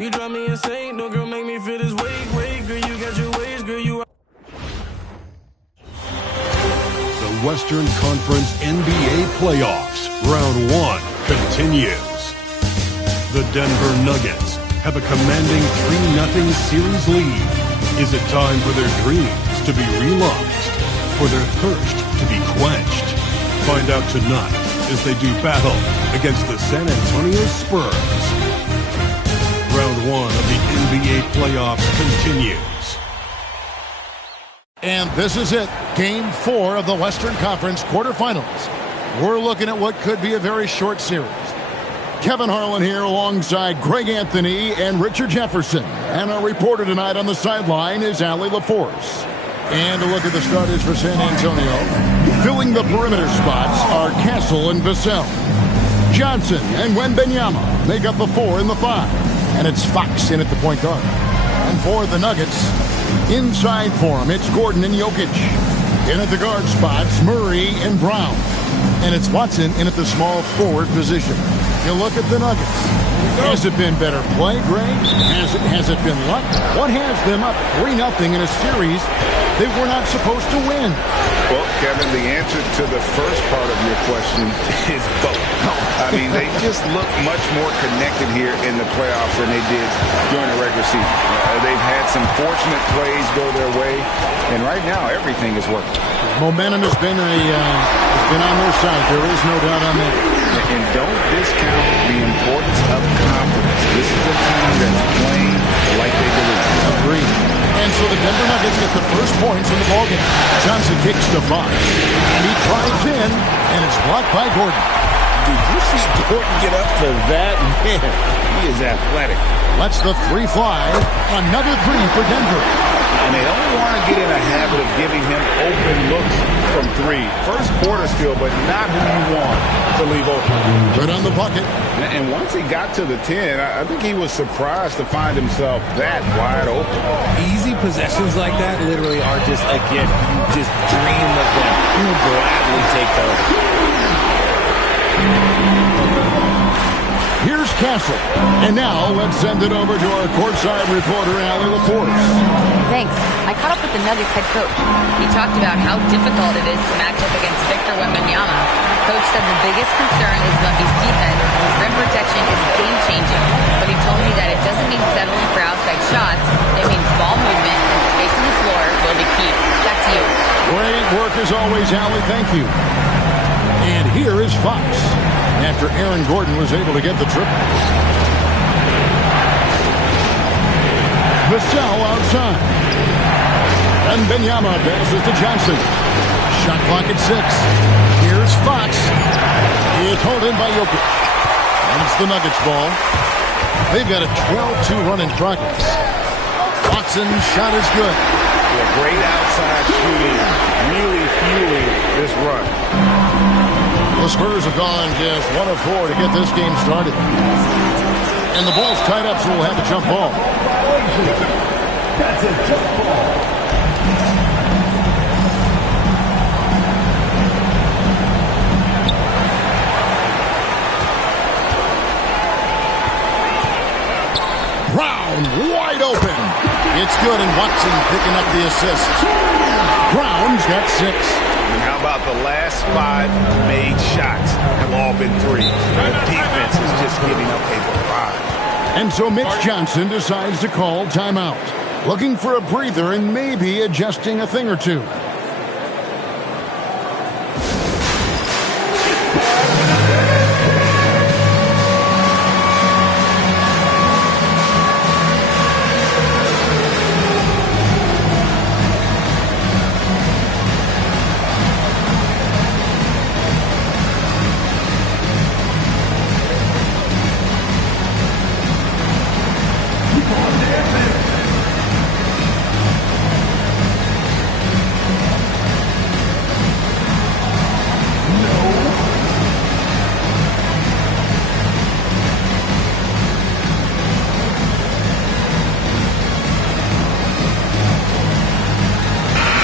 You drive me insane, no girl make me feel this way, girl, you got your ways, girl, you. The Western Conference NBA playoffs, round 1 continues. The Denver Nuggets have a commanding 3-0 series lead. Is it time for their dreams to be realized, for their thirst to be quenched? Find out tonight as they do battle against the San Antonio Spurs. Round 1 of the NBA playoffs continues. And this is it, Game 4 of the Western Conference Quarterfinals. We're looking at what could be a very short series. Kevin Harlan here alongside Greg Anthony and Richard Jefferson. And our reporter tonight on the sideline is Allie LaForce. And a look at the starters for San Antonio. Filling the perimeter spots are Castle and Vassell. Johnson and Wembanyama make up the 4 and the 5. And it's Fox in at the point guard. And for the Nuggets, inside for him, it's Gordon and Jokic. In at the guard spots, Murray and Brown. And it's Watson in at the small forward position. You look at the Nuggets. Has it been better play, Greg? Has it been luck? What has them up 3-0 in a series they were not supposed to win? Well, Kevin, the answer to the first part of your question is both. I mean, they just look much more connected here in the playoffs than they did during the regular season. They've had some fortunate plays go their way, and right now everything is working. Momentum has been on their side. There is no doubt on that. And don't discount the importance of confidence. This is a team that's playing like they believe. Agreed. And so the Denver Nuggets get the first points in the ballgame. Johnson kicks to Fox. And he drives in, and it's blocked by Gordon. Did you see Gordon get up for that? Man, he is athletic. Lets the 3 fly. Another 3 for Denver. And they don't want to get in a habit of giving him open looks from 3. First quarter still, but not who you want to leave open. Good on the bucket. And once he got to the 10, I think he was surprised to find himself that wide open. Easy possessions like that literally are just a gift. You just dream of them. You'll gladly take those. Here's Castle. And now let's send it over to our courtside reporter, Allie LaForce. Thanks. I caught up with the Nuggets head coach. He talked about how difficult it is to match up against Victor Wembanyama. Coach said the biggest concern is Wemby's defense. His rim protection is game-changing. But he told me that it doesn't mean settling for outside shots. It means ball movement and spacing the floor will be key. Back to you. Great work as always, Allie. Thank you. And here is Fox, after Aaron Gordon was able to get the triple. Vassell outside. And Wembanyama passes to Johnson. Shot clock at 6. Here's Fox. It's held in by Jokic. And it's the Nuggets ball. They've got a 12-2 run in progress. Watson's shot is good. Yeah, great outside shooting, really fueling this run. The Spurs have gone just 1 of 4 to get this game started. And the ball's tied up, so we'll have a jump ball. That's a jump ball. Brown wide open. It's good, and Watson picking up the assist. Brown's got 6. And how about the last 5 made shots have all been 3s? The defense is just giving up a barrage. And so Mitch Johnson decides to call timeout, looking for a breather and maybe adjusting a thing or two.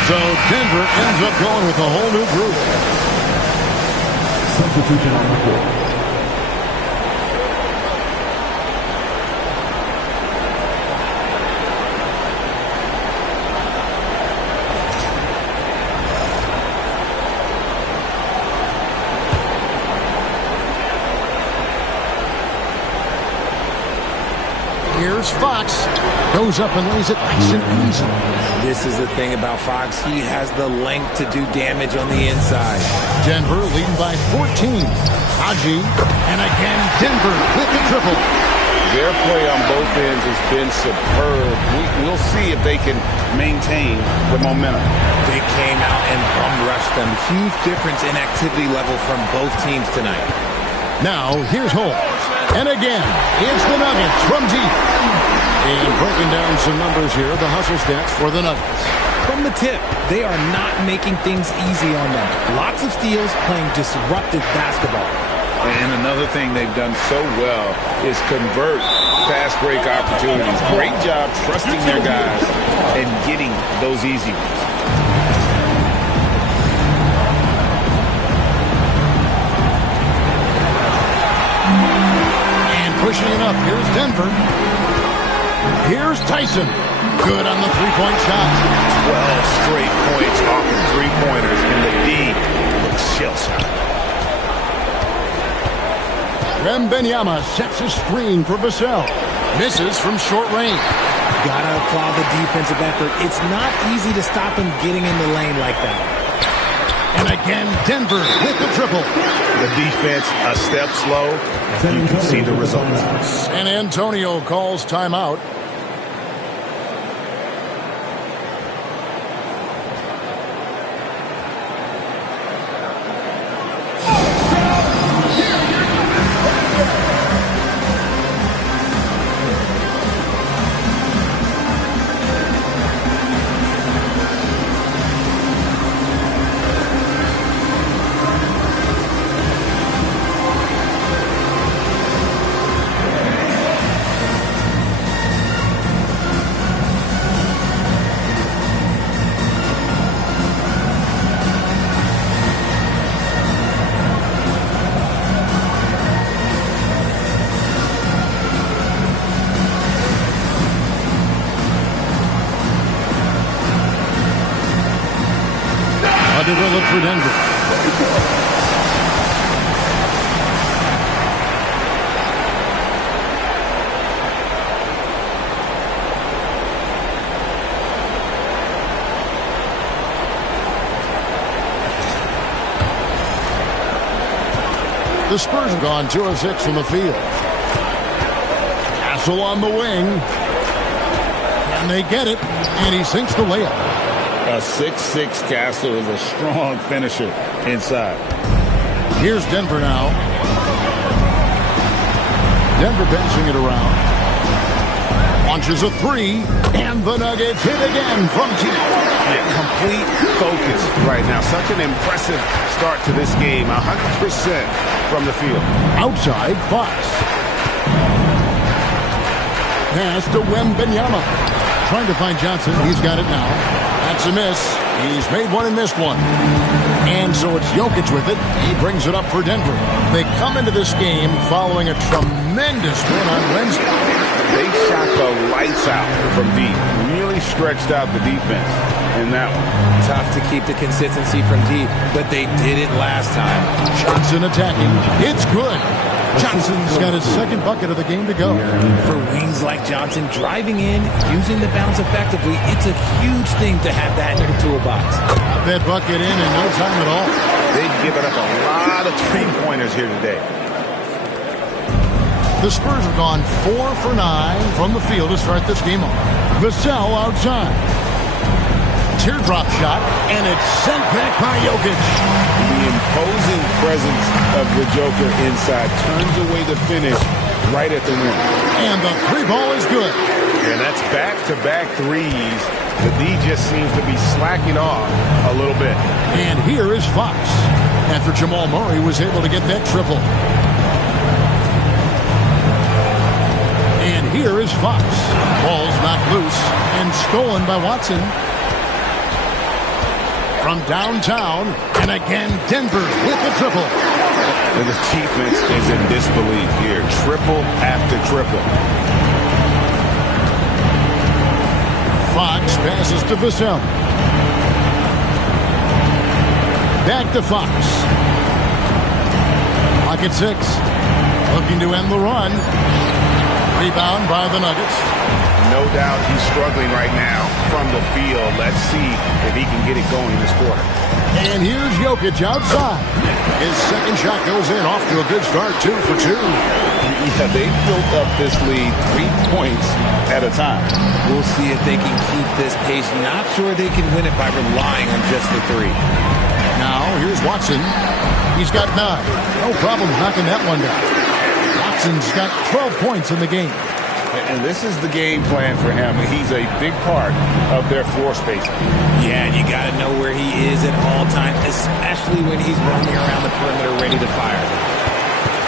So Denver ends up going with a whole new group. Substitution on the court. Here's Fox. Goes up and lays it nice and easy. This is the thing about Fox. He has the length to do damage on the inside. Denver leading by 14. Haji. And again, Denver with the triple. Their play on both ends has been superb. We'll see if they can maintain the momentum. They came out and bum rushed them. Huge difference in activity level from both teams tonight. Now, here's Holt. And again, it's the Nuggets from deep. And breaking down some numbers here, the hustle stats for the Nuggets. From the tip, they are not making things easy on them. Lots of steals, playing disruptive basketball. And another thing they've done so well is convert fast break opportunities. Great job trusting their guys and getting those easy ones. And pushing it up, here's Denver. Here's Tyson. Good on the three-point shot. 12 straight points off of three-pointers, and the D looks shell-shocked. Wembanyama sets a screen for Vassell. Misses from short range. Gotta applaud the defensive effort. It's not easy to stop him getting in the lane like that. And again, Denver with the triple. The defense a step slow. You can see the results. San Antonio calls timeout. Develop for Denver. The Spurs have gone 2 of 6 from the field. Castle on the wing. And they get it. And he sinks the layup. A 6'6" Castle is a strong finisher inside. Here's Denver now. Denver passing it around. Launches a three. And the Nuggets hit again from deep. Yeah, complete focus right now. Such an impressive start to this game. 100% from the field. Outside, Fox. Pass to Wembanyama. Trying to find Johnson. He's got it now. That's a miss. He's made one and missed one. And so it's Jokic with it. He brings it up for Denver. They come into this game following a tremendous win on Wednesday. They shot the lights out from deep. Really stretched out the defense in that one. Tough to keep the consistency from deep, but they did it last time. Johnson attacking. It's good. Johnson's got his second bucket of the game to go. For wings like Johnson driving in, using the bounce effectively, it's a huge thing to have that in your toolbox. Got that bucket in no time at all. They've given up a lot of three-pointers here today. The Spurs have gone 4 for 9 from the field to start this game off. Vassell outside. Teardrop shot, and it's sent back by Jokic. The imposing presence of the Joker inside turns away the finish right at the rim. And the three ball is good. And that's back-to-back threes. The D just seems to be slacking off a little bit. And here is Fox, after Jamal Murray was able to get that triple. And here is Fox. Ball's knocked loose and stolen by Watson. From downtown, and again, Denver with the triple. The defense is in disbelief here. Triple after triple. Fox passes to Vassell. Back to Fox. Clock at 6. Looking to end the run. Rebound by the Nuggets. No doubt he's struggling right now from the field. Let's see if he can get it going this quarter. And here's Jokic outside. His second shot goes in, off to a good start, 2 for 2. Yeah, they built up this lead 3 points at a time. We'll see if they can keep this pace. Not sure they can win it by relying on just the 3. Now, here's Watson. He's got 9. No problem knocking that one down. Watson's got 12 points in the game. And this is the game plan for him. He's a big part of their floor spacing. Yeah, and you got to know where he is at all times, especially when he's roaming around the perimeter ready to fire.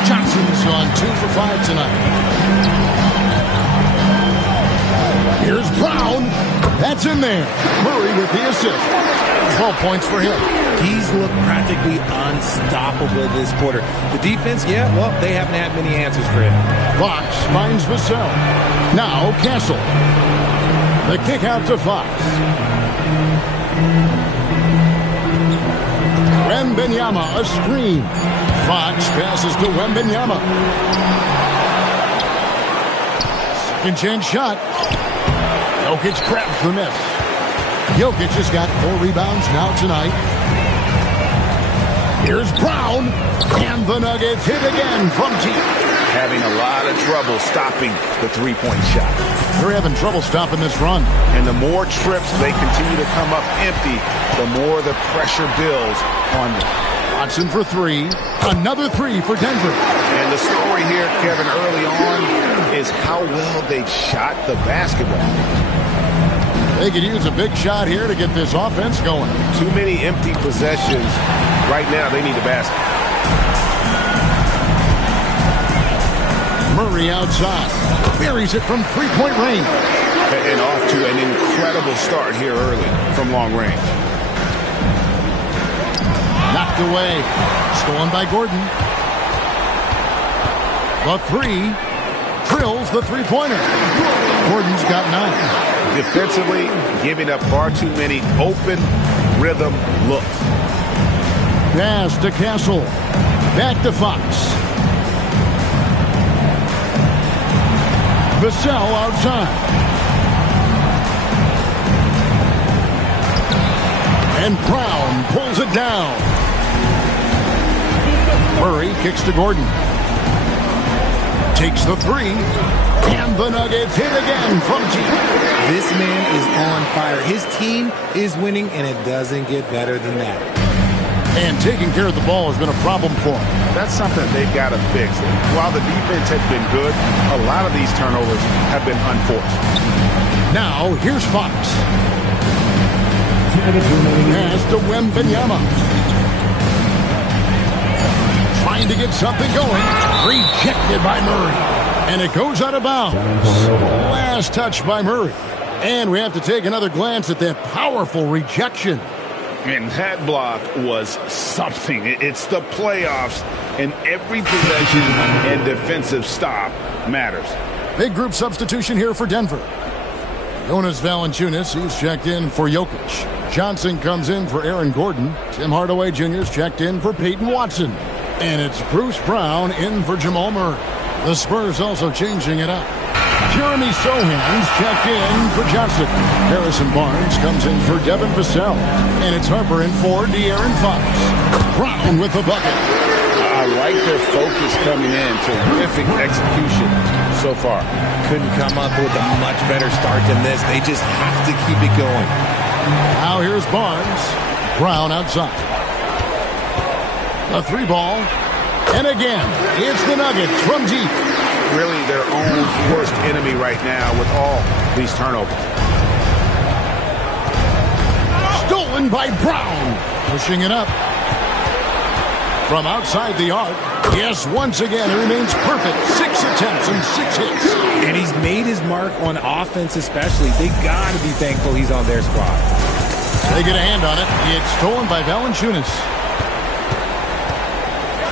Johnson's gone 2 for 5 tonight. Here's Brown. That's in there. Murray with the assist. 12 points for him. He's looked practically unstoppable this quarter. The defense, yeah, well, they haven't had many answers for him. Fox finds Vassell. Now Castle. The kick out to Fox. Wembanyama, a screen. Fox passes to Wembanyama. Second chance shot. Jokic grabs the miss. Jokic has got 4 rebounds now tonight. Here's Brown. And the Nuggets hit again from deep. Having a lot of trouble stopping the three-point shot. They're having trouble stopping this run. And the more trips they continue to come up empty, the more the pressure builds on them. Watson for 3. Another 3 for Denver. And the story here, Kevin, early on is how well they shot the basketball. They could use a big shot here to get this offense going. Too many empty possessions. Right now, they need a basket. Murray outside. Buries it from three-point range. And off to an incredible start here early from long range. Knocked away. Stolen by Gordon. The 3. Drills the three-pointer. Gordon's got 9. Defensively, giving up far too many open rhythm looks. Pass to Castle. Back to Fox. Vassell outside. And Brown pulls it down. Murray kicks to Gordon. Takes the 3. And the Nuggets hit again from deep. This man is on fire. His team is winning, and it doesn't get better than that. And taking care of the ball has been a problem for him. That's something they've got to fix. While the defense has been good, a lot of these turnovers have been unforced. Now, here's Fox. Pass to Wembanyama. Trying to get something going. Rejected by Murray. And it goes out of bounds. Last touch by Murray. And we have to take another glance at that powerful rejection. And that block was something. It's the playoffs, and every possession and defensive stop matters. Big group substitution here for Denver. Jonas Valanciunas, he's checked in for Jokic. Johnson comes in for Aaron Gordon. Tim Hardaway Jr.'s checked in for Peyton Watson. And it's Bruce Brown in for Jamal Murray. The Spurs also changing it up. Jeremy Sohan's checked in for Johnson. Harrison Barnes comes in for Devin Vassell. And it's Harper in for De'Aaron Fox. Brown with the bucket. I like their focus coming in. Terrific execution so far. Couldn't come up with a much better start than this. They just have to keep it going. Now here's Barnes. Brown outside. A 3-ball. And again, it's the Nuggets from deep. Really their own worst enemy right now with all these turnovers. Stolen by Brown. Pushing it up. From outside the arc. Yes, once again, it remains perfect. 6 attempts and 6 hits. And he's made his mark on offense especially. They got to be thankful he's on their squad. They get a hand on it. It's stolen by Valanciunas.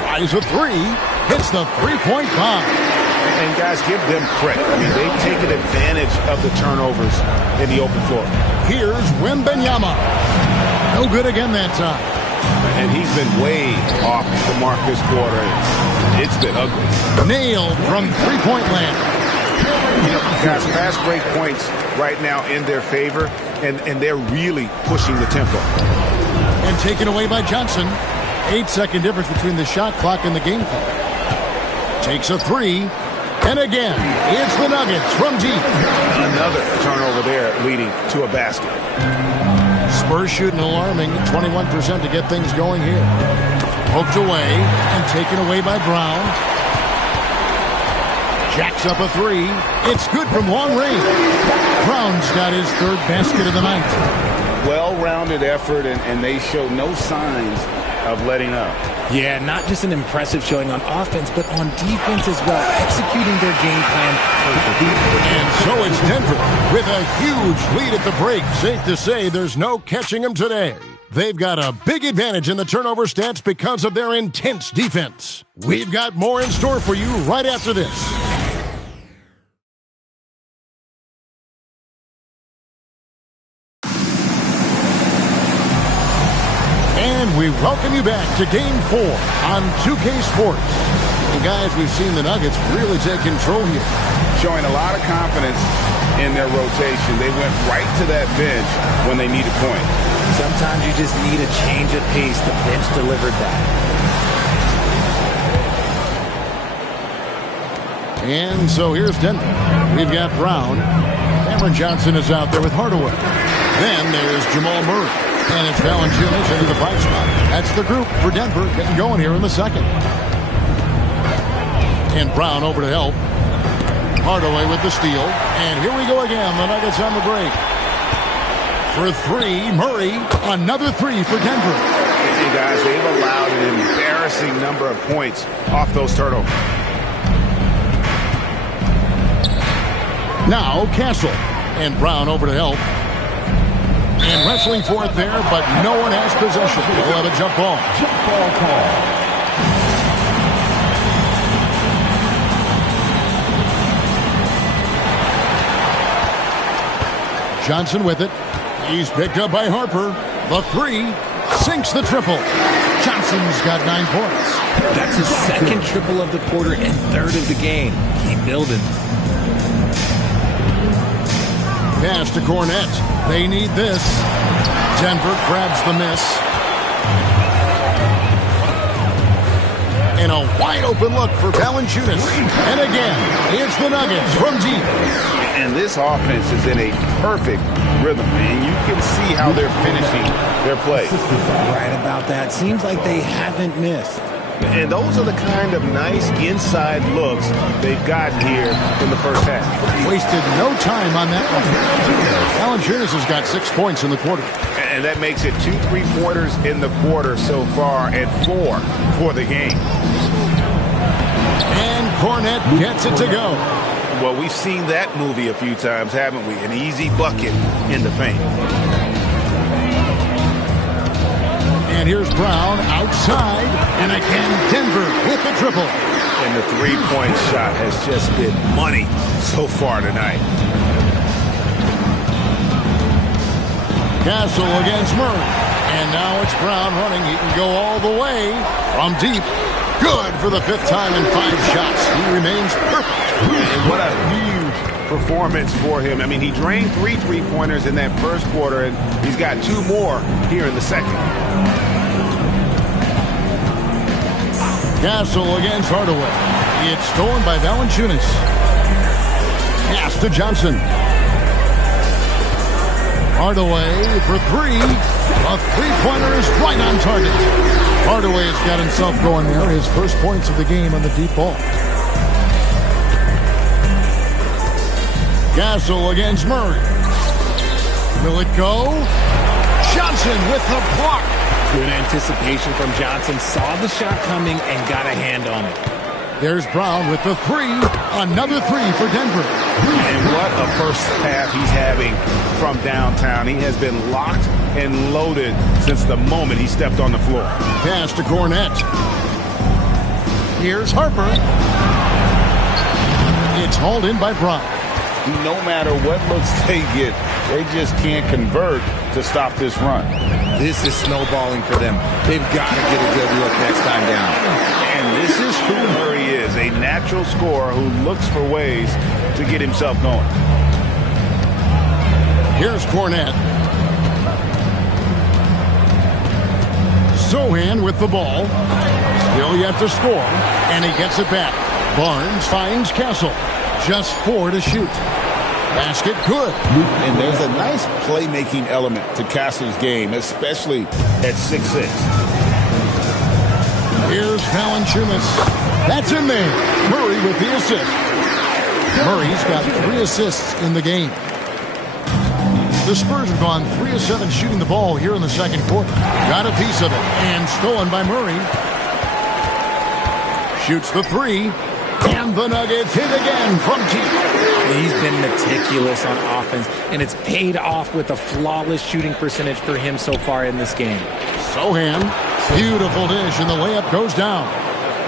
Tries a 3. Hits the 3-point bomb. And guys, give them credit. I mean, they've taken advantage of the turnovers in the open floor. Here's Wembanyama. No good again that time. And he's been way off the mark this quarter. It's been ugly. Nailed from 3-point land. Guys, fast break points right now in their favor, and they're really pushing the tempo. And taken away by Johnson. 8-second difference between the shot clock and the game clock. Takes a three. And again, it's the Nuggets from deep. Another turnover there leading to a basket. Spurs shooting alarming 21% to get things going here. Poked away and taken away by Brown. Jacks up a three. It's good from long range. Brown's got his third basket of the night. Well-rounded effort, and they show no signs of letting up. Yeah, not just an impressive showing on offense, but on defense as well, executing their game plan perfectly. And so it's Denver with a huge lead at the break. Safe to say there's no catching them today. They've got a big advantage in the turnover stats because of their intense defense. We've got more in store for you right after this. We welcome you back to Game 4 on 2K Sports. And guys, we've seen the Nuggets really take control here. Showing a lot of confidence in their rotation. They went right to that bench when they needed points. Sometimes you just need a change of pace. The bench delivered that. And so here's Denver. We've got Brown. Cameron Johnson is out there with Hardaway. Then there's Jamal Murray. And it's Valanciunas into the 5 spot. That's the group for Denver getting going here in the second. And Brown over to help. Hardaway with the steal. And here we go again. The Nuggets on the break. For three, Murray. Another three for Denver. Hey guys, they've allowed an embarrassing number of points off those turnovers. Now Castle. And Brown over to help. And wrestling for it there, but no one has possession. They'll have a jump ball. Jump ball call. Johnson with it. He's picked up by Harper. The three sinks the triple. Johnson's got 9 points. That's his second triple of the quarter and third of the game. Keep building. Pass to Cornette. They need this. Denver grabs the miss. And a wide open look for Valanciunas. And again, it's the Nuggets from deep. And this offense is in a perfect rhythm, and you can see how they're finishing their play. Right about that. Seems like they haven't missed. And those are the kind of nice inside looks they've gotten here in the first half. Wasted no time on that one. Valanciunas has got 6 points in the quarter. And that makes it 2 3-pointers in the quarter so far and 4 for the game. And Cornette gets it to go. Well, we've seen that movie a few times, haven't we? An easy bucket in the paint. And here's Brown outside. And again, Denver with the triple. And the three-point shot has just been money so far tonight. Castle against Murray. And now it's Brown running. He can go all the way from deep. Good for the 5th time in 5 shots. He remains perfect. And what a huge performance for him. I mean, he drained 3 3-pointers in that first quarter, and he's got 2 more here in the second. Castle against Hardaway. It's stolen by Valanciunas. Pass to Johnson. Hardaway for 3. A 3-pointer is right on target. Hardaway has got himself going there. His first points of the game on the deep ball. Castle against Murray. Will it go? Johnson with the block. Good anticipation from Johnson. Saw the shot coming and got a hand on it. There's Brown with the 3. Another 3 for Denver. And what a first half he's having from downtown. He has been locked and loaded since the moment he stepped on the floor. Pass to Cornette. Here's Harper. It's hauled in by Brown. No matter what looks they get, they just can't convert to stop this run. This is snowballing for them. They've got to get a good look next time down. And this is who Murray is, a natural scorer who looks for ways to get himself going. Here's Cornette. Sohan with the ball. Still yet to score. And he gets it back. Barnes finds Kessel. Just 4 to shoot. Basket good. And there's a nice playmaking element to Castle's game, especially at 6'6". Here's Valanciunas. That's in there. Murray with the assist. Murray's got 3 assists in the game. The Spurs have gone 3 of 7 shooting the ball here in the second quarter. Got a piece of it. And stolen by Murray. Shoots the 3. And the Nuggets hit again from deep. He's been meticulous on offense, and it's paid off with a flawless shooting percentage for him so far in this game. Sohan. Beautiful dish, and the layup goes down.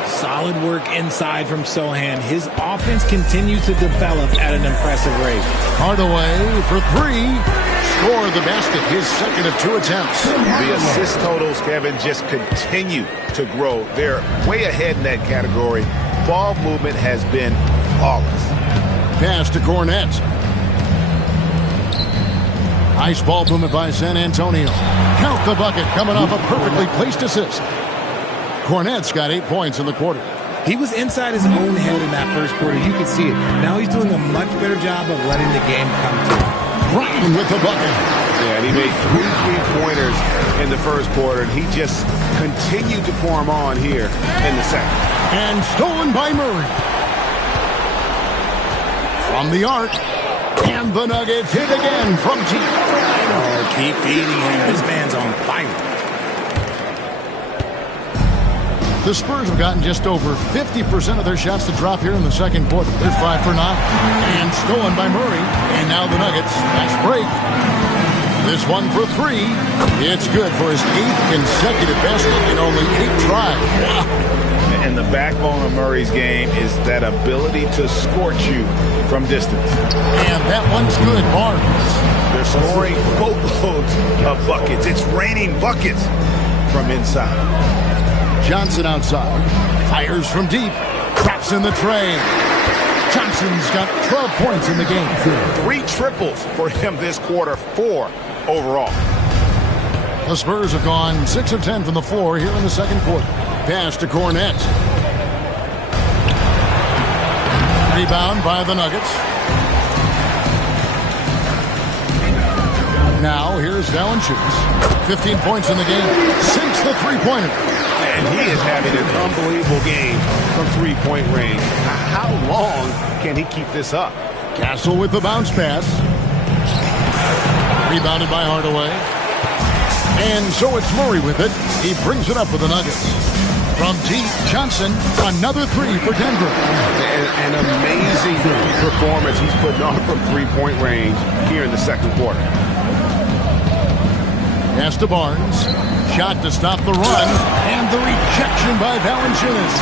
Solid work inside from Sohan. His offense continues to develop at an impressive rate. Hardaway for 3. Scored the basket, his second of 2 attempts. The assist totals, Kevin, just continue to grow. They're way ahead in that category. Ball movement has been flawless. Pass to Cornette. Nice ball movement by San Antonio. Count the bucket coming off a perfectly placed assist. Cornette's got 8 points in the quarter. He was inside his own head in that first quarter. You could see it. Now he's doing a much better job of letting the game come to him. Brown with the bucket. Yeah, and he made 3 3-pointers in the first quarter, and he just continued to pour them on here in the second. And stolen by Murray. From the arc. And the Nuggets hit again from deep. Oh, keep feeding him. This man's on fire. The Spurs have gotten just over 50% of their shots to drop here in the second quarter. They're 5 for 9. And stolen by Murray. And now the Nuggets. Nice break. This one for 3. It's good for his 8th consecutive basket in only 8 tries. Wow. And the backbone of Murray's game is that ability to scorch you from distance. And that one's good, Barnes. They're scoring boatloads of buckets. It's raining buckets from inside. Johnson outside. Fires from deep. Traps in the tray. Johnson's got 12 points in the game. 3 triples for him this quarter. 4 overall. The Spurs have gone 6 of 10 from the floor here in the second quarter. Pass to Cornette. Rebound by the Nuggets. Now here's Valanciunas. 15 points in the game. Sinks the 3-pointer. And he is having an unbelievable game from 3-point range. How long can he keep this up? Castle with the bounce pass. Rebounded by Hardaway. And so it's Murray with it. He brings it up for the Nuggets. From deep, Johnson, another 3 for Denver. An amazing performance he's putting on from 3-point range here in the second quarter. Pass to Barnes. Shot to stop the run. And the rejection by Valanciunas.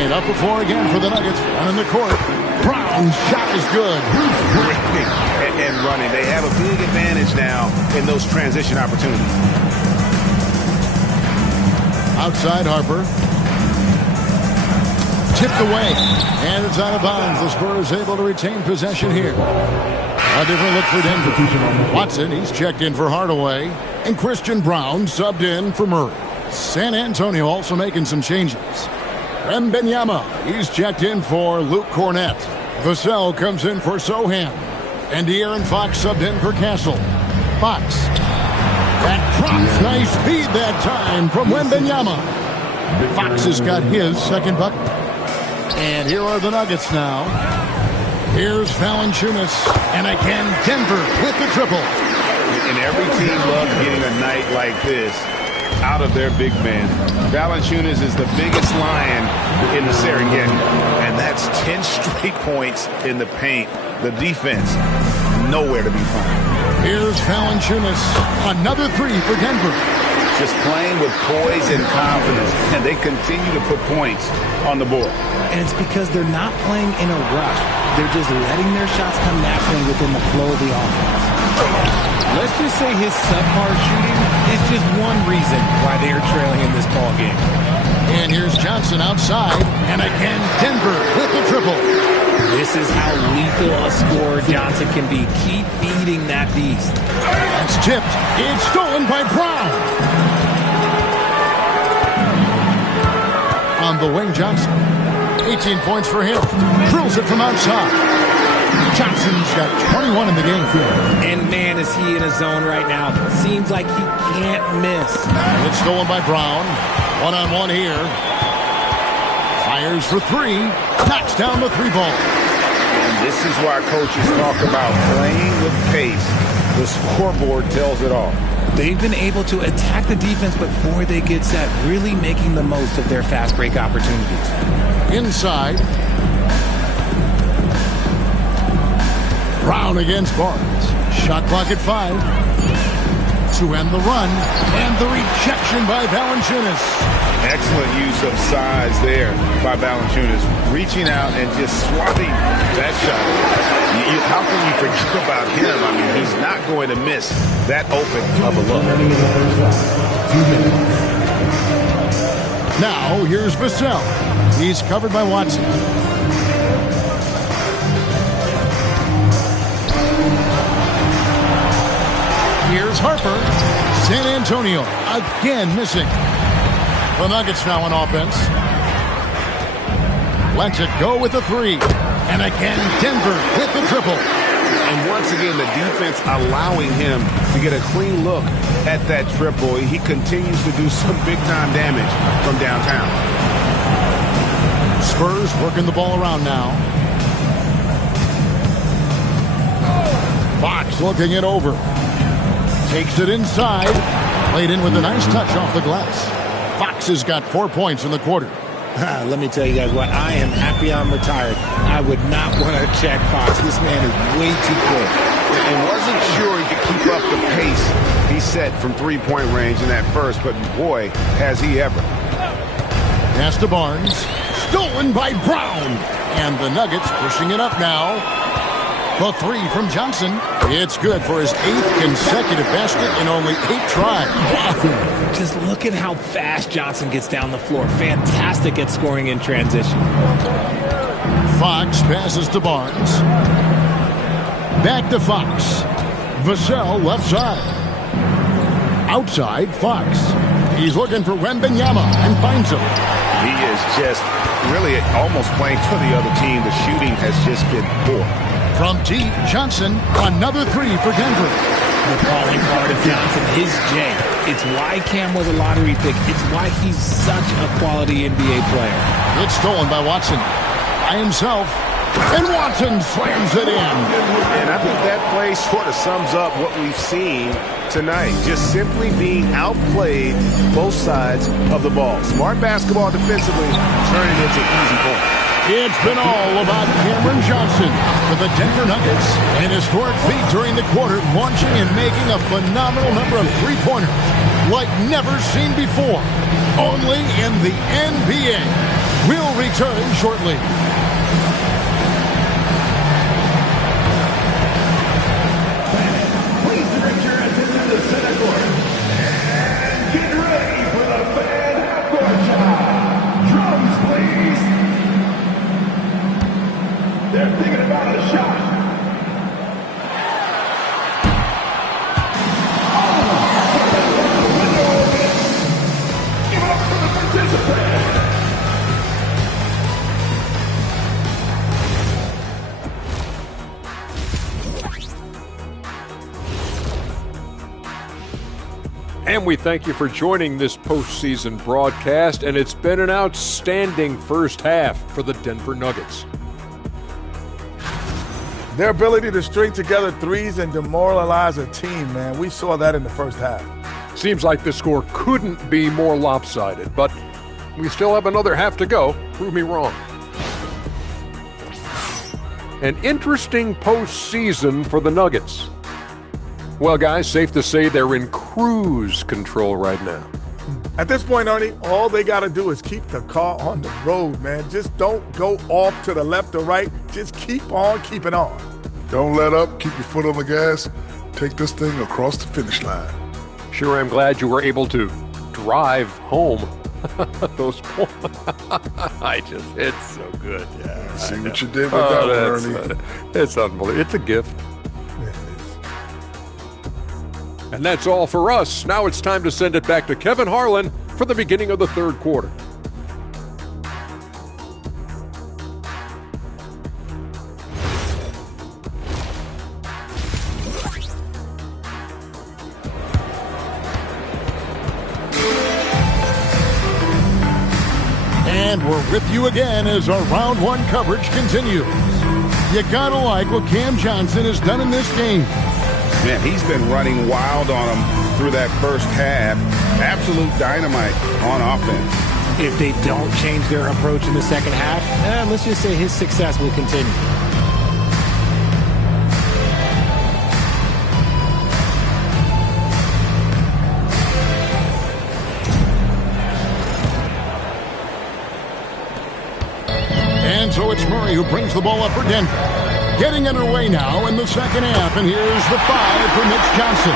And up the floor again for the Nuggets. Running the court. Brown's shot is good. And running. They have a big advantage now in those transition opportunities. Outside Harper. Tipped away. And it's out of bounds. The Spurs able to retain possession here. A different look for Denver. Watson, he's checked in for Hardaway. And Christian Brown subbed in for Murray. San Antonio also making some changes. Wembanyama, he's checked in for Luke Cornette. Vassell comes in for Sohan. And De'Aaron Fox subbed in for Castle. Fox. That drops. Nice feed that time from Wembanyama. Fox has got his second bucket. And here are the Nuggets now. Here's Valanciunas. And again, Denver with the triple. And every team loves getting a night like this out of their big man. Valanciunas is the biggest lion in the Serengeti. And that's 10 straight points in the paint. The defense, nowhere to be found. Here's Valanciunas. Another 3 for Denver. Just playing with poise and confidence. And they continue to put points on the board. And it's because they're not playing in a rush. They're just letting their shots come naturally within the flow of the offense. Let's just say his subpar shooting is just one reason why they are trailing in this ball game. And here's Johnson outside. And again, Denver with the triple. This is how lethal a scorer Johnson can be. Keep feeding that beast. That's tipped. It's stolen by Brown. On the wing, Johnson. 18 points for him. Drills it from outside. Johnson's got 21 in the game. And man, is he in a zone right now. Seems like he can't miss. It's stolen by Brown. One-on-one here. Fires for three. Knocks down the three ball. And this is why coaches talk about playing with pace. The scoreboard tells it all. They've been able to attack the defense before they get set, really making the most of their fast break opportunities. Inside. Brown against Barnes. Shot clock at 5. To end the run. And the rejection by Valanciunas. Excellent use of size there by Valanciunas. Reaching out and just swatting that shot. How can you forget about him? I mean, he's not going to miss that open of a look. Now, here's Vassell. He's covered by Watson. Here's Harper. San Antonio again missing. The Nuggets now on offense. Lets it go with the three. And again, Denver with the triple. And once again, the defense allowing him to get a clean look at that triple. He continues to do some big-time damage from downtown. Spurs working the ball around now. Fox looking it over. Takes it inside. Played in with a nice touch off the glass. Fox has got 4 points in the quarter. Let me tell you guys what, I am happy I'm retired. I would not want to check Fox. This man is way too quick. And wasn't sure he could keep up the pace he set from three-point range in that first, but boy, has he ever. Pass to Barnes. Stolen by Brown. And the Nuggets pushing it up now. The three from Johnson. It's good for his 8th consecutive basket in only 8 tries. Just look at how fast Johnson gets down the floor. Fantastic at scoring in transition. Fox passes to Barnes. Back to Fox. Vassell left side. Outside, Fox. He's looking for Wembanyama and finds him. He is just really almost playing for the other team. The shooting has just been poor. From deep, Johnson, another three for Denver. The calling card of Johnson, his J. It's why Cam was a lottery pick. It's why he's such a quality NBA player. It's stolen by Watson. By himself. And Watson slams it in. And I think that play sort of sums up what we've seen tonight. Just simply being outplayed both sides of the ball. Smart basketball defensively, turning into easy points. It's been all about Cameron Johnson for the Denver Nuggets. An historic feat during the quarter, launching and making a phenomenal number of three-pointers like never seen before. Only in the NBA. We'll return shortly. Please direct your attention to center court. And get ready for the fan half-court shot. Drums, please. They're thinking about a shot. Give it up for the participant. And we thank you for joining this postseason broadcast, and it's been an outstanding first half for the Denver Nuggets. Their ability to string together threes and demoralize a team, man. We saw that in the first half. Seems like the score couldn't be more lopsided, but we still have another half to go. Prove me wrong. An interesting postseason for the Nuggets. Well, guys, safe to say they're in cruise control right now. At this point, Ernie, all they got to do is keep the car on the road, man. Just don't go off to the left or right. Just keep on keeping on. Don't let up. Keep your foot on the gas. Take this thing across the finish line. Sure, I'm glad you were able to drive home. Those points. It's so good. Yeah, See what you did with that one, Ernie. It's unbelievable. It's a gift. And that's all for us. Now it's time to send it back to Kevin Harlan for the beginning of the third quarter. And we're with you again as our round one coverage continues. You gotta like what Cam Johnson has done in this game. Man, he's been running wild on them through that first half. Absolute dynamite on offense. If they don't change their approach in the second half, let's just say his success will continue. And so it's Murray who brings the ball up for Denver. Getting underway now in the second half, and here's the 5 for Mitch Johnson.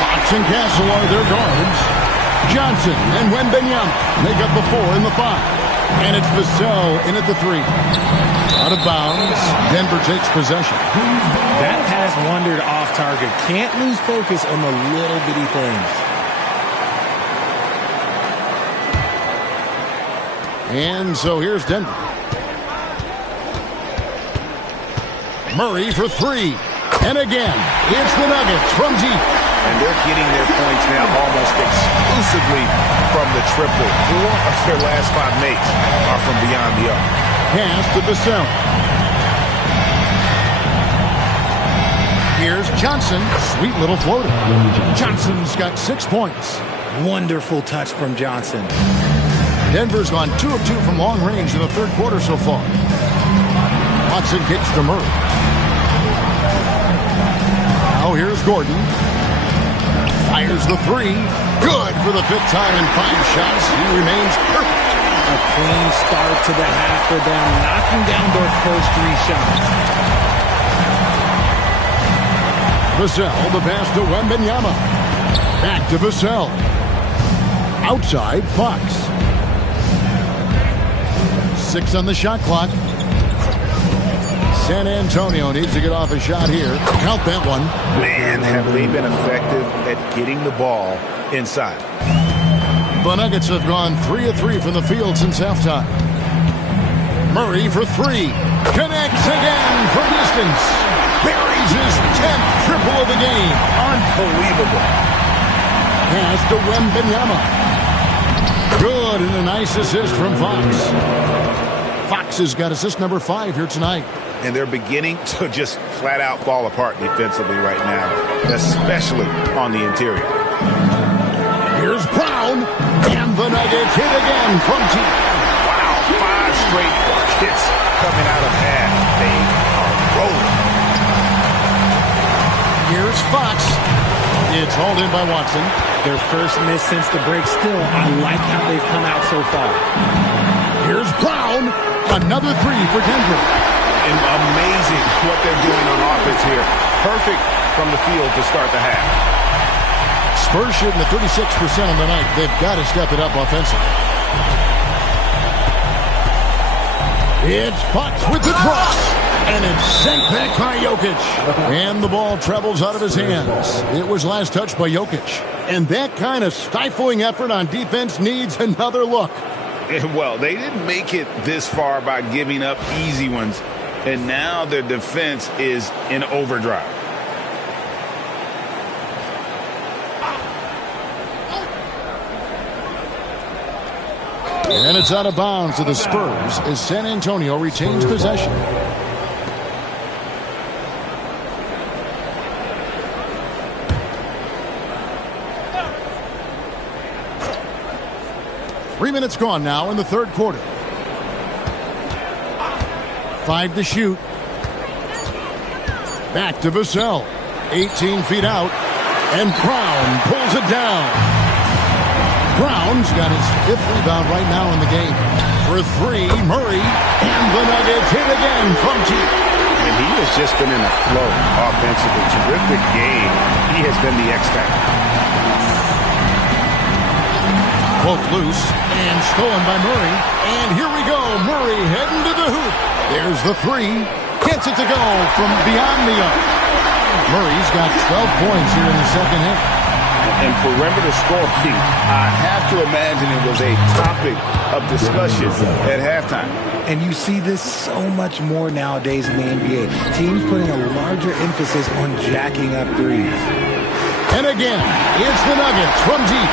Fox and Castle are their guards. Johnson and Wembanyama make up the 4 and the 5. And it's Vassell in at the 3. Out of bounds, Denver takes possession. That pass wandered off target. Can't lose focus on the little bitty things. And so here's Denver. Murray for 3. And again, it's the Nuggets from deep. And they're getting their points now almost exclusively from the triple. 4 of their last 5 makes are from beyond the arc. Pass to Vassell. Here's Johnson. Sweet little floater. Johnson's got 6 points. Wonderful touch from Johnson. Denver's gone 2 of 2 from long range in the third quarter so far. Watson kicks to Murray. Now here's Gordon. Fires the 3. Good for the 5th time in 5 shots. He remains perfect. A clean start to the half for them, knocking down their first 3 shots. Vassell, the pass to Wembanyama. Back to Vassell. Outside, Fox. 6 on the shot clock. San Antonio needs to get off a shot here. Count that one. Man, have they been effective at getting the ball inside. The Nuggets have gone 3 of 3 from the field since halftime. Murray for 3. Connects again from distance. Buries his 10th triple of the game. Unbelievable. Pass to Wembanyama. Good, and a nice assist from Fox. Fox has got assist number 5 here tonight. And they're beginning to just flat out fall apart defensively right now, especially on the interior. Here's Brown, and the Nuggets hit again from deep. Wow, 5 straight buckets coming out of half. They are rolling. Here's Fox. It's hauled in by Watson. Their first miss since the break. Still, I like how they've come out so far. Here's Brown. Another 3 for Denver. And amazing what they're doing on offense here. Perfect from the field to start the half. Spurs shooting at 36% on the night. They've got to step it up offensively. It's Fox with the drop. And it's sent back by Jokic. And the ball travels out of his hands. It was last touched by Jokic. And that kind of stifling effort on defense needs another look. Well, they didn't make it this far by giving up easy ones. And now their defense is in overdrive. And it's out of bounds to the Spurs as San Antonio retains possession. Three minutes gone now in the third quarter. 5 to shoot. Back to Vassell. 18 feet out. And Brown pulls it down. Brown's got his 5th rebound right now in the game. For 3, Murray. And the Nuggets hit again from deep. And he has just been in a flow offensively. Terrific game. He has been the X factor. Poked loose and stolen by Murray. And here we go. Murray heading to the hoop. There's the three. Gets it to go from beyond the arc. Murray's got 12 points here in the second half. And perimeter scoring, I have to imagine it was a topic of discussion at halftime. And you see this so much more nowadays in the NBA. Teams putting a larger emphasis on jacking up threes. And again, it's the Nuggets from deep.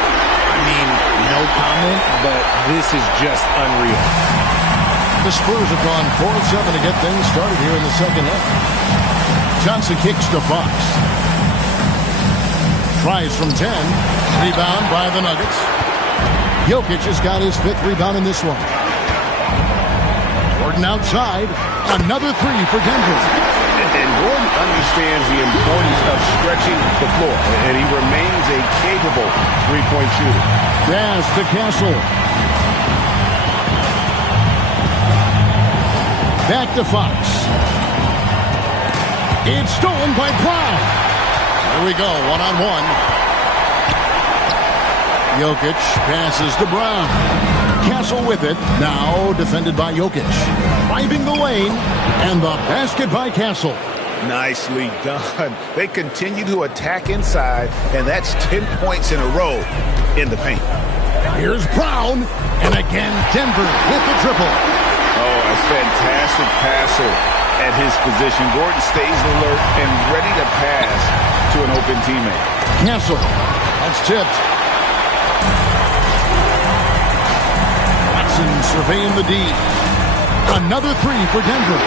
I mean, no comment, but this is just unreal. The Spurs have gone 4 of 7 to get things started here in the second half. Johnson kicks to Fox. Tries from 10. Rebound by the Nuggets. Jokic has got his 5th rebound in this one. Gordon outside. Another three for Denver. And Gordon understands the importance of stretching the floor. And he remains a capable three-point shooter. Pass to Castle. Back to Fox. It's stolen by Brown. Here we go, one-on-one. Jokic passes to Brown. Castle with it. Now defended by Jokic. Finding the lane. And the basket by Castle. Nicely done. They continue to attack inside, and that's 10 points in a row in the paint. Here's Brown. And again, Denver with the triple. Oh, a fantastic passer at his position. Gordon stays alert and ready to pass to an open teammate. Castle. That's tipped. Watson surveying the D. Another three for Denver.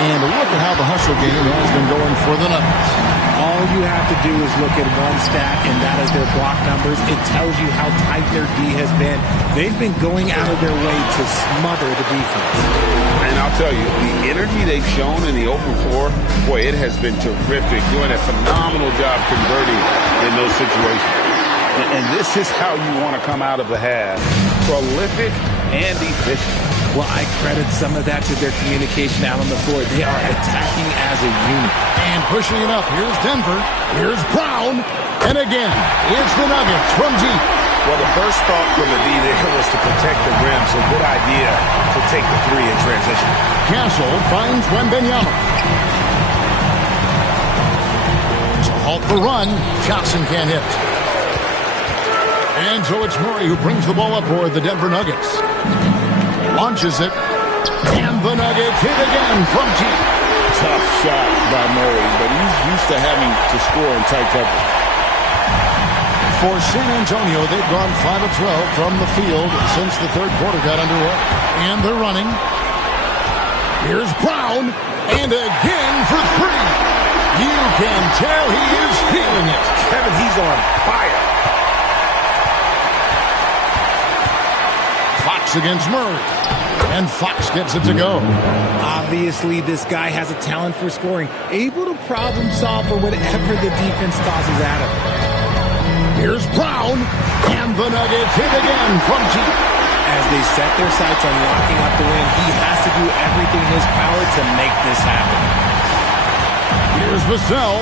And look at how the hustle game has been going for the Nuggets. All you have to do is look at one stat, and that is their block numbers. It tells you how tight their D has been. They've been going out of their way to smother the defense. And I'll tell you, the energy they've shown in the open floor, boy, it has been terrific. Doing a phenomenal job converting in those situations. And this is how you want to come out of the half. Prolific and efficient. Well, I credit some of that to their communication out on the floor. They are attacking as a unit. And pushing it up. Here's Denver. Here's Brown. And again, it's the Nuggets from deep. Well, the first thought from the D there was to protect the rim, so good idea to take the three in transition. Castle finds Wembanyama. To halt the run, Johnson can't hit. And so it's Murray who brings the ball up for the Denver Nuggets. Launches it. And the Nuggets hit again from deep. Tough shot by Murray, but he's used to having to score in tight coverage. For San Antonio, they've gone 5 of 12 from the field since the third quarter got underway. And they're running. Here's Brown. And again for three. You can tell he is feeling it. Kevin, he's on fire. Fox against Murray. And Fox gets it to go. Obviously, this guy has a talent for scoring. Able to problem solve for whatever the defense tosses at him. Here's Brown. And the Nuggets hit again from deep. As they set their sights on locking up the win, he has to do everything in his power to make this happen. Here's Vassell.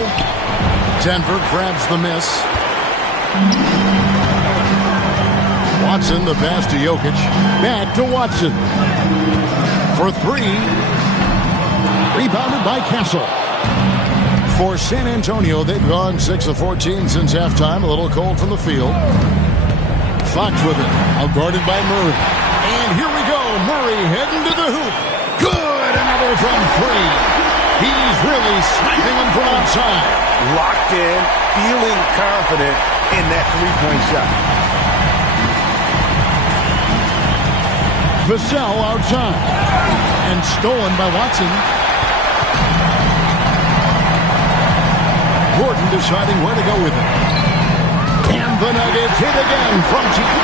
Denver grabs the miss. Watson, the pass to Jokic. Back to Watson. For three. Rebounded by Castle. For San Antonio, they've gone 6 of 14 since halftime. A little cold from the field. Fox with it. Outguarded by Murray. And here we go. Murray heading to the hoop. Good. Another from three. He's really sniping them from outside. Locked in, feeling confident in that three-point shot. Vassell outside. And stolen by Watson. Gordon deciding where to go with it. And the Nuggets hit again from deep.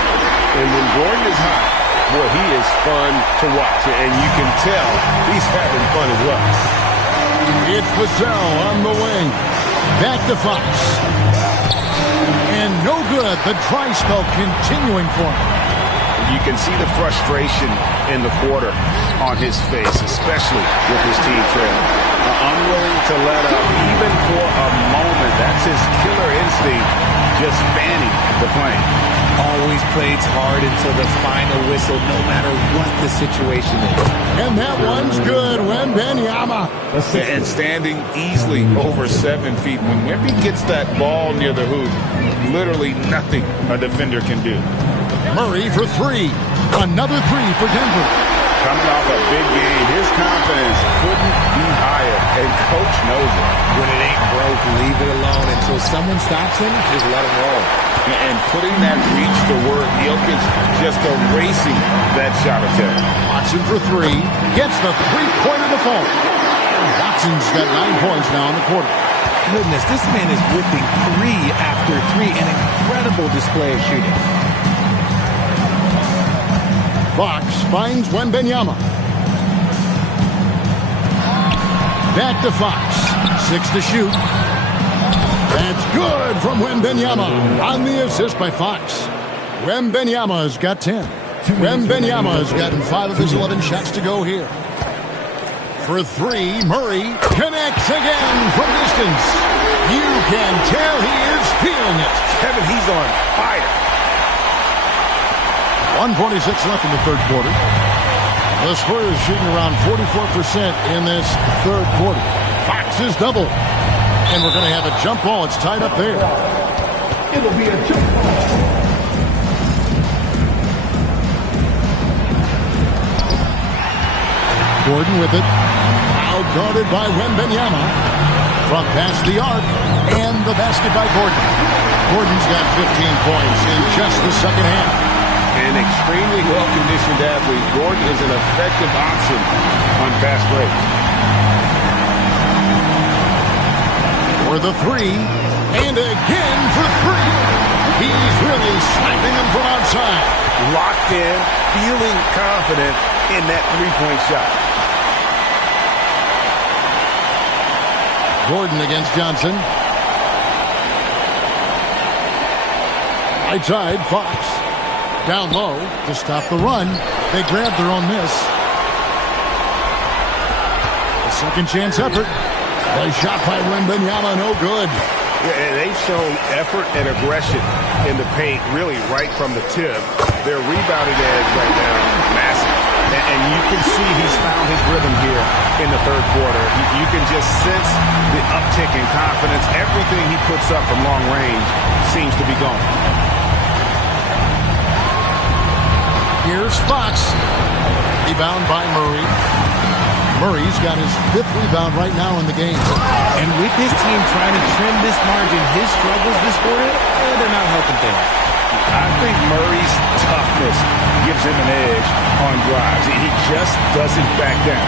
And when Gordon is hot, boy, he is fun to watch. And you can tell he's having fun as well. It's Vassell on the wing. Back to Fox. And no good. The dry spell continuing for him. You can see the frustration in the quarter on his face, especially with his team trailing. Unwilling to let up even for a moment. That's his killer instinct just fanning the flame. Always plays hard until the final whistle, no matter what the situation is. And that one's good. Wembanyama. And standing easily over 7 feet. When Wemby gets that ball near the hoop, literally nothing a defender can do. Murray for three. Another three for Denver. Coming off a big game, his confidence couldn't be higher, and Coach knows it. When it ain't broke, leave it alone. Until someone stops him, just let him roll. And putting that reach to work, Jokic just erasing that shot attempt. Watson for three. Gets the three-pointer to fall. Watson's got 9 points now in the quarter. Goodness, this man is whipping three after three. An incredible display of shooting. Fox finds Wembanyama. Back to Fox. 6 to shoot. That's good from Wembanyama on the assist by Fox. Wembanyama's got 10. Wembanyama's gotten 5 of his 11 shots to go here. For three, Murray connects again from distance. You can tell he is feeling it. Kevin, he's on fire. 1:46 left in the third quarter. The Spurs shooting around 44% in this third quarter. Fox is double. And we're going to have a jump ball. It's tied up there. It'll be a jump ball. Gordon with it. Out guarded by Wembanyama. From past the arc. And the basket by Gordon. Gordon's got 15 points in just the second half. An extremely well-conditioned athlete, Gordon is an effective option on fast break. For the three, and again for three. He's really slapping them from outside. Locked in, feeling confident in that three-point shot. Gordon against Johnson. Right side, Fox. Down low to stop the run. They grabbed their own miss. A second chance effort. A shot by Wembanyama, no good. Yeah, they've shown effort and aggression in the paint, really right from the tip. Their rebounding edge right now, massive. And you can see he's found his rhythm here in the third quarter. You can just sense the uptick in confidence. Everything he puts up from long range seems to be gone. Here's Fox. Rebound by Murray. Murray's got his 5th rebound right now in the game. And with his team trying to trim this margin, his struggles this quarter, they're not helping things. I think Murray's toughness gives him an edge on drives. He just doesn't back down.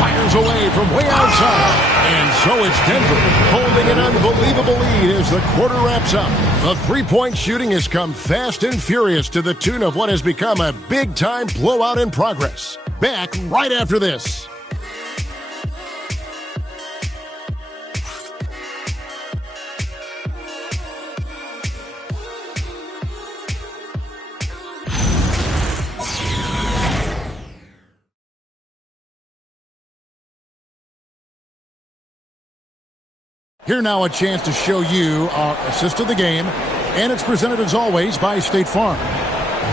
Fires away from way outside. And so it's Denver holding an unbelievable lead as the quarter wraps up. The three-point shooting has come fast and furious to the tune of what has become a big-time blowout in progress. Back right after this. Here now a chance to show you our assist of the game, and it's presented as always by State Farm.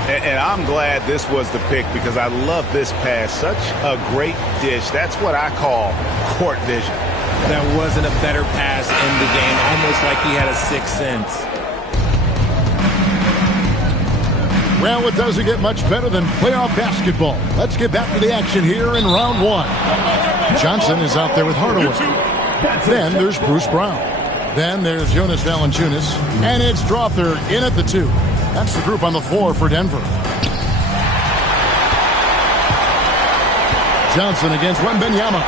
And I'm glad this was the pick because I love this pass. Such a great dish. That's what I call court vision. There wasn't a better pass in the game, almost like he had a sixth sense. Well, it doesn't get much better than playoff basketball. Let's get back to the action here in round one. Johnson is out there with Hardaway. Then there's Bruce Brown. Then there's Jonas Valanciunas. And it's Strawther in at the 2. That's the group on the floor for Denver. Johnson against Wembanyama.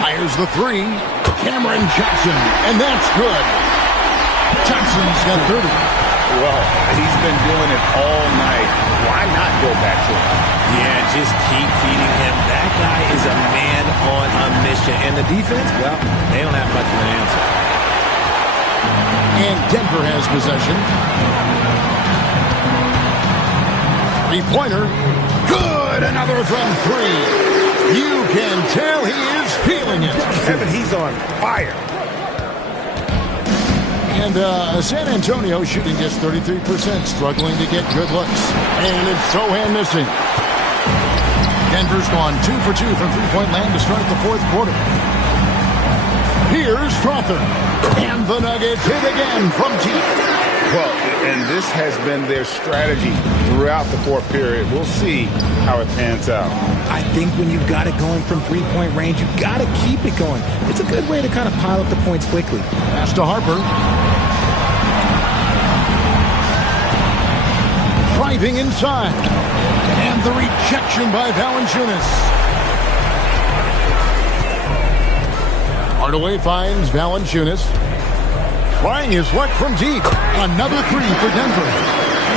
Fires the 3. Cameron Johnson. And that's good. Johnson's got 30. Well, he's been doing it all night. Why not go back to him? Yeah, just keep feeding him. That guy is a man on a mission. And the defense, well, they don't have much of an answer. And Denver has possession. Three-pointer. Good! Another from 3. You can tell he is feeling it. Kevin, he's on fire. And San Antonio shooting just 33%, struggling to get good looks. And it's Sohan missing. Denver's gone 2 for 2 from three-point land to start the fourth quarter. Here's Strother. And the Nuggets hit again from deep. Well, and this has been their strategy throughout the fourth period. We'll see how it pans out. I think when you've got it going from three-point range, you've got to keep it going. It's a good way to kind of pile up the points quickly. Pass to Harper. Driving inside. And the rejection by Valanciunas. Hardaway finds Valanciunas. Trying his luck from deep. Another three for Denver.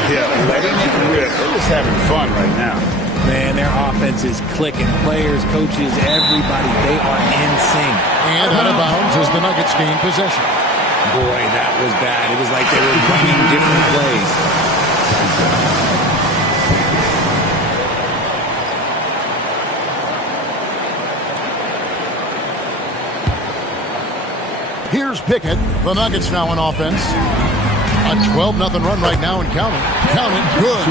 Yeah, letting it rip. They're just having fun right now. Man, their offense is clicking. Players, coaches, everybody, they are in sync. And out of bounds as the Nuggets gain possession. Boy, that was bad. It was like they were running different plays. Here's Pickett. The Nuggets now in offense. A 12-0 run right now and counting. Counting good.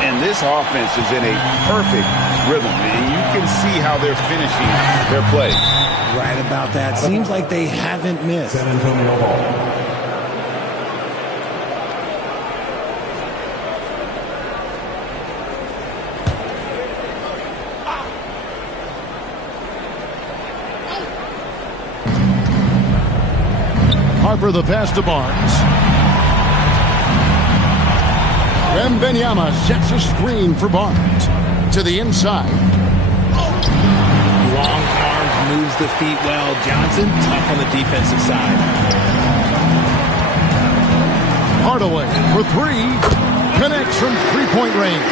And this offense is in a perfect rhythm. And you can see how they're finishing their play. Right about that. Seems like they haven't missed. San Antonio ball. Harper the pass to Barnes. Wembanyama sets a screen for Barnes. To the inside. Long arms, moves the feet well. Johnson, tough on the defensive side. Hardaway for three. Connects from three-point range.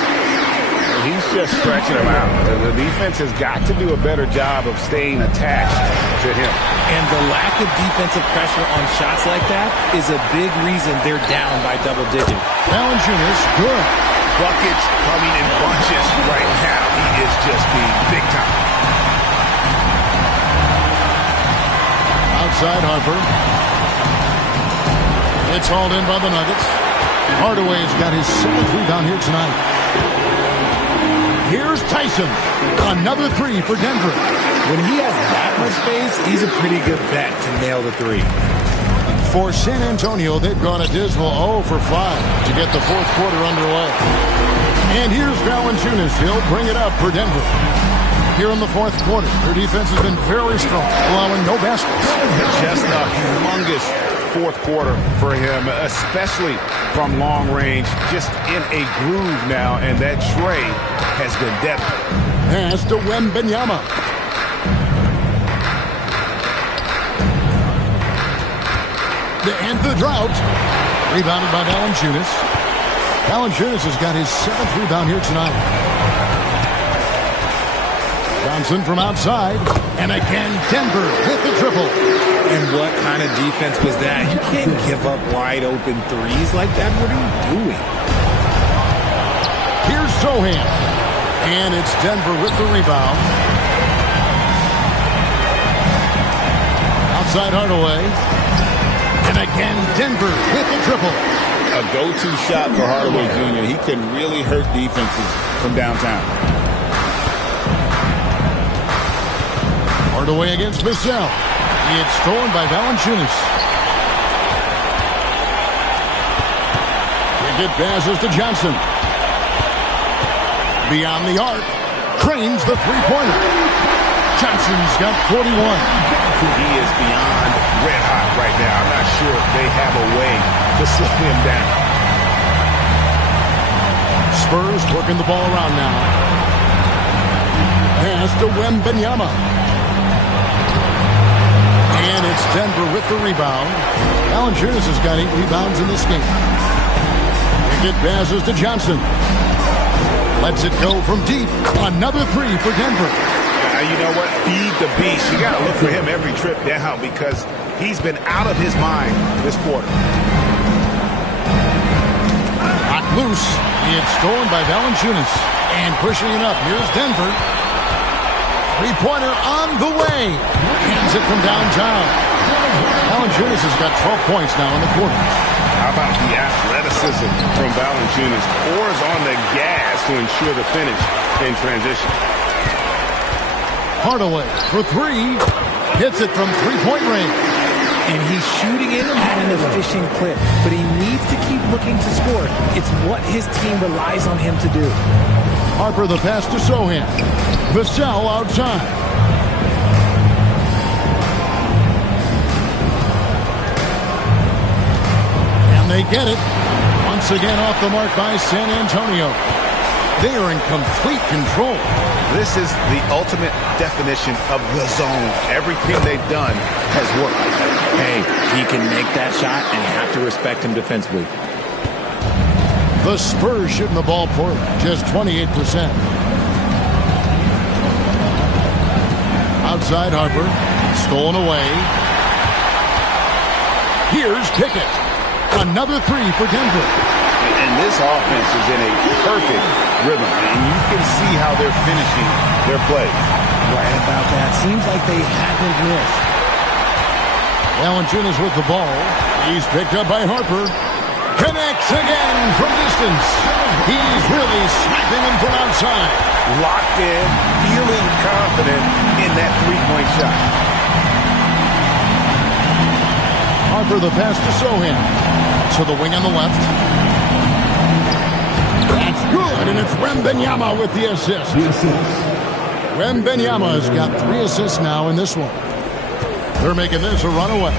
He's just stretching him out. The defense has got to do a better job of staying attached to him. And the lack of defensive pressure on shots like that is a big reason they're down by double digits. Valanciunas, good. Buckets coming in bunches right now. He is just being big time. Outside Harper. It's hauled in by the Nuggets. Hardaway's got his 7th rebound here tonight. Here's Tyson. Another three for Denver. When he has that much space, he's a pretty good bet to nail the three. For San Antonio, they've gone a dismal 0 for 5 to get the fourth quarter underway. And here's Valanciunas. He'll bring it up for Denver. Here in the fourth quarter, their defense has been very strong, allowing no baskets. Just a humongous fourth quarter for him, especially from long range. Just in a groove now, and that tray has been deadly. Pass to Wembanyama. To end the drought. Rebounded by Valanciunas. Valanciunas has got his 7th rebound here tonight. Johnson from outside. And again, Denver with the triple. And what kind of defense was that? You can't give up wide open threes like that. What are you doing? Here's Sohan. And it's Denver with the rebound. Outside Hardaway. And again, Denver with the triple. A go-to shot for Hardaway Jr. He can really hurt defenses from downtown. Hardaway against Michelle. It's stolen by Valanciunas. Pickett passes to Johnson. Beyond the arc. Trains the three-pointer. Johnson's got 41. He is beyond red hot right now. I'm not sure they have a way to slow him down. Spurs working the ball around now. Pass to Wembanyama. And it's Denver with the rebound. Valanciunas has got 8 rebounds in this game. Pickett passes to Johnson. Lets it go from deep. Another three for Denver. You know what? Feed the beast. You got to look for him every trip down because he's been out of his mind this quarter. Hot loose. It's stolen by Valanciunas. And pushing it up. Here's Denver. Three-pointer on the way. Hands it from downtown. Valanciunas has got 12 points now in the quarter. How about the athleticism from Valanciunas? Pours on the gas to ensure the finish in transition. Hardaway for three. Hits it from three-point range. And he's shooting it at an efficient clip, but he needs to keep looking to score. It's what his team relies on him to do. Harper the pass to Sohan. Vassell outside. And they get it. Once again off the mark by San Antonio. They are in complete control. This is the ultimate definition of the zone. Everything they've done has worked. Hey, he can make that shot and you have to respect him defensively. The Spurs shooting the ball poorly, just 28%. Outside Harper, stolen away. Here's Pickett. Another three for Denver. And this offense is in a perfect rhythm, and you can see how they're finishing their play. Right about that. Seems like they haven't missed. Valanciunas with the ball. He's picked up by Harper. Connects again from distance. He's really sniping him from outside. Locked in, feeling confident in that three-point shot. Harper the pass to Sohan. To the wing on the left. That's good, and it's Wembanyama with the assist. Wembanyama has got 3 assists now in this one. They're making this a runaway.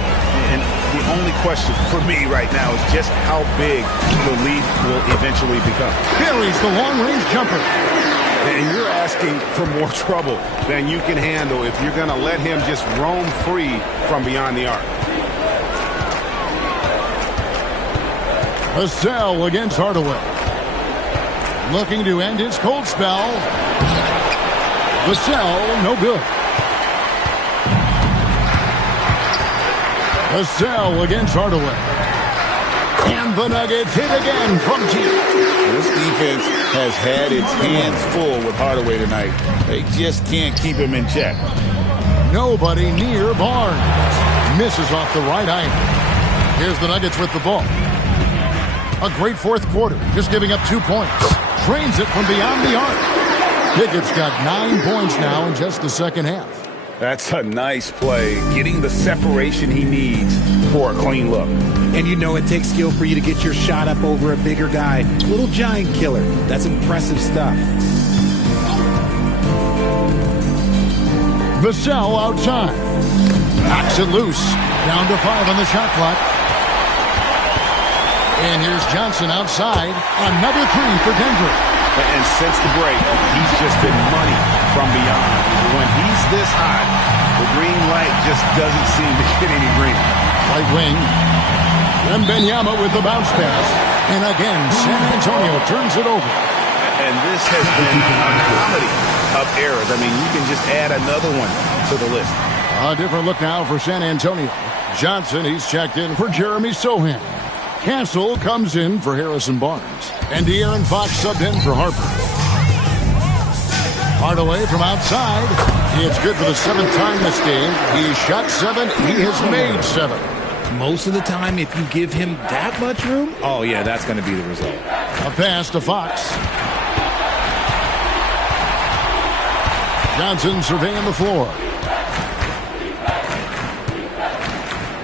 And the only question for me right now is just how big the lead will eventually become. Buries the long-range jumper. And you're asking for more trouble than you can handle if you're going to let him just roam free from beyond the arc. Vassell against Hardaway. Looking to end his cold spell. Vassell, no good. Vassell against Hardaway. And the Nuggets hit again from deep. This defense has had its hands full with Hardaway tonight. They just can't keep him in check. Nobody near Barnes. Misses off the right eye. Here's the Nuggets with the ball. A great fourth quarter, just giving up 2 points. Drains it from beyond the arc. Pickett's got 9 points now in just the second half. That's a nice play, getting the separation he needs for a clean look. And you know it takes skill for you to get your shot up over a bigger guy. Little giant killer. That's impressive stuff. Vassell outside. Knocks it loose. Down to 5 on the shot clock. And here's Johnson outside. Another three for Denver. And since the break, he's just been money from beyond. When he's this hot, the green light just doesn't seem to get any greener. Right wing. Wembanyama with the bounce pass. And again, San Antonio turns it over. And this has been a comedy of errors. I mean, you can just add another one to the list. A different look now for San Antonio. Johnson, he's checked in for Jeremy Sohan. Castle comes in for Harrison Barnes. And De'Aaron Fox subbed in for Harper. Hardaway from outside. It's good for the 7th time this game. He's shot 7. He has made 7. Most of the time, if you give him that much room, oh yeah, that's going to be the result. A pass to Fox. Johnson surveying the floor.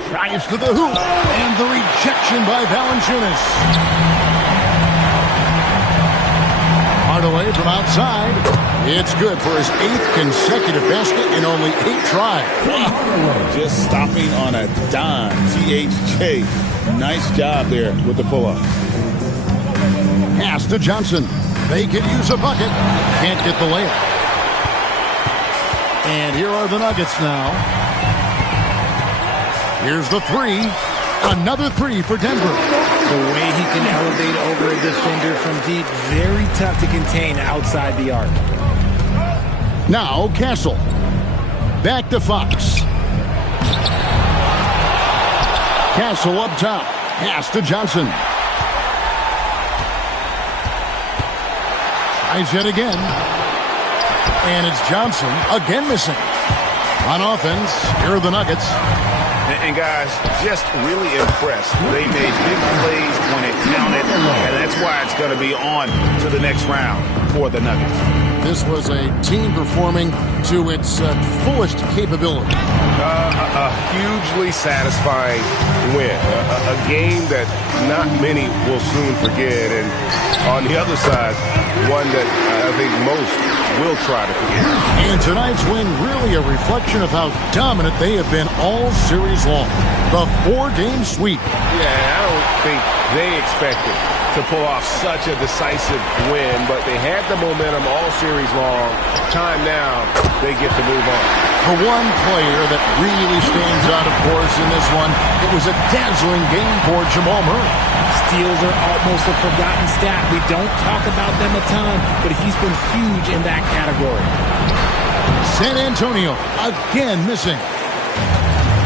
Drives to the hoop. And the rejection by Valanciunas. Hardaway from outside. It's good for his 8th consecutive basket in only 8 tries. Just stopping on a dime. THJ. Nice job there with the pull-up. Pass to Johnson. They could use a bucket. Can't get the layup. And here are the Nuggets now. Here's the three. Another three for Denver. The way he can elevate over a defender from deep, very tough to contain outside the arc. Now Castle. Back to Fox. Castle up top. Pass to Johnson. Tries yet again. And it's Johnson again missing. On offense, here are the Nuggets. And guys, just really impressed. They made big plays when it counted, and that's why it's going to be on to the next round for the Nuggets. This was a team performing to its fullest capability. A hugely satisfying win. A game that not many will soon forget. And on the other side, one that I think most will try to forget. And tonight's win really a reflection of how dominant they have been all series long. The 4-game sweep. Yeah, I don't think they expected to pull off such a decisive win, but they had the momentum all series long. Time now, they get to move on. The one player that really stands out, of course, in this one, it was a dazzling game for Jamal Murray. Steals are almost a forgotten stat. We don't talk about them a ton, but he's been huge in that category. San Antonio again missing.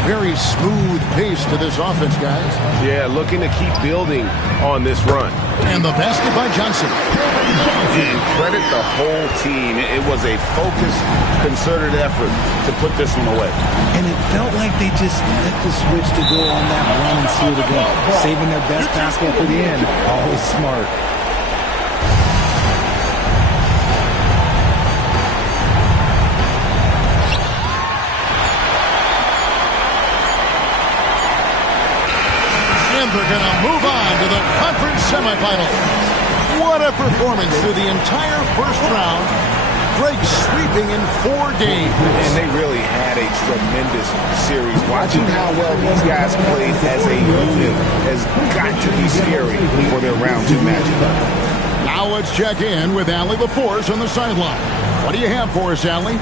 Very smooth pace to this offense, guys. Yeah, looking to keep building on this run. And the basket by Johnson. And credit the whole team. It was a focused, concerted effort to put this one away. And it felt like they just flipped the switch to go on that run and seal the game. Saving their best basketball for the end. Always smart. They're going to move on to the conference semifinals. What a performance through the entire first round. Drake sweeping in 4 games. And they really had a tremendous series. Watching how well these guys played as a unit has got to be scary for their round 2 matchup. Now let's check in with Allie LaForce on the sideline. What do you have for us, Allie?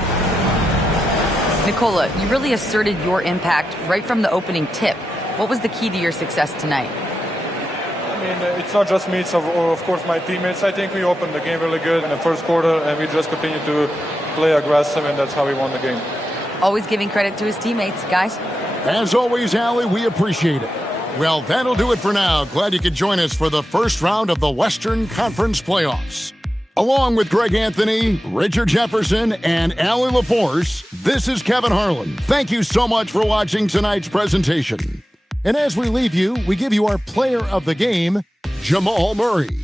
Nicola, you really asserted your impact right from the opening tip. What was the key to your success tonight? I mean, it's not just me, it's of course my teammates. I think we opened the game really good in the first quarter, and we just continued to play aggressive, and that's how we won the game. Always giving credit to his teammates, guys. As always, Allie, we appreciate it. Well, that'll do it for now. Glad you could join us for the first round of the Western Conference playoffs. Along with Greg Anthony, Richard Jefferson, and Allie LaForce, this is Kevin Harlan. Thank you so much for watching tonight's presentation. And as we leave you, we give you our player of the game, Jamal Murray.